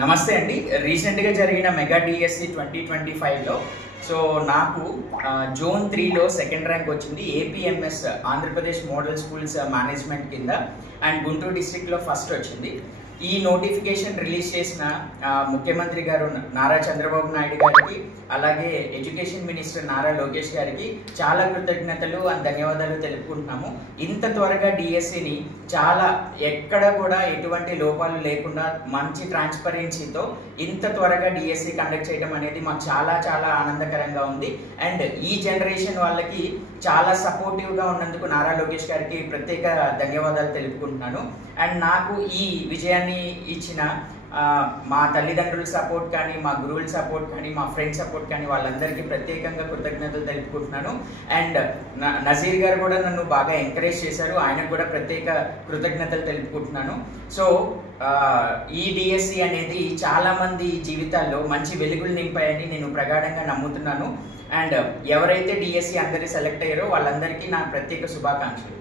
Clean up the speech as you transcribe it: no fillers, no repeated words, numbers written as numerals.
నమస్తే అండి. రీసెంట్గా జరిగిన మెగా డిఎస్సి 2025లో నాకు జోన్ 3లో సెకండ్ ర్యాంక్ వచ్చింది. APMS Andhra Pradesh model schools management కింద అండ్ గుంటూరు డిస్ట్రిక్ట్లో ఫస్ట్ వచ్చింది. ఈ నోటిఫికేషన్ రిలీజ్ చేసిన ముఖ్యమంత్రి గారు నారా చంద్రబాబు నాయుడు గారికి, అలాగే ఎడ్యుకేషన్ మినిస్టర్ నారా లోకేష్ గారికి చాలా కృతజ్ఞతలు అండ్ ధన్యవాదాలు తెలుపుకుంటున్నాము. ఇంత త్వరగా డిఎస్సిని చాలా ఎక్కడ కూడా ఎటువంటి లోపాలు లేకుండా మంచి ట్రాన్స్పరెన్సీతో ఇంత త్వరగా డిఎస్సి కండక్ట్ చేయడం అనేది మాకు చాలా చాలా ఆనందకరంగా ఉంది. అండ్ ఈ జనరేషన్ వాళ్ళకి చాలా సపోర్టివ్గా ఉన్నందుకు నారా లోకేష్ గారికి ప్రత్యేక ధన్యవాదాలు తెలుపుకుంటున్నాను. అండ్ నాకు ఈ విజయాన్ని ఇచ్చిన మా తల్లిదండ్రుల సపోర్ట్ కానీ, మా గురువుల సపోర్ట్ కానీ, మా ఫ్రెండ్స్ సపోర్ట్ కానీ వాళ్ళందరికీ ప్రత్యేకంగా కృతజ్ఞతలు తెలుపుకుంటున్నాను. అండ్ నజీర్ గారు కూడా నన్ను బాగా ఎంకరేజ్ చేశారు, ఆయనకు కూడా ప్రత్యేక కృతజ్ఞతలు తెలుపుకుంటున్నాను. ఈ డిఎస్సి అనేది చాలా మంది జీవితాల్లో మంచి వెలుగులు నింపాయని నేను ప్రగాఢంగా నమ్ముతున్నాను. అండ్ ఎవరైతే డిఎస్సి అందరి సెలెక్ట్ అయ్యారో వాళ్ళందరికీ నా ప్రత్యేక శుభాకాంక్షలు.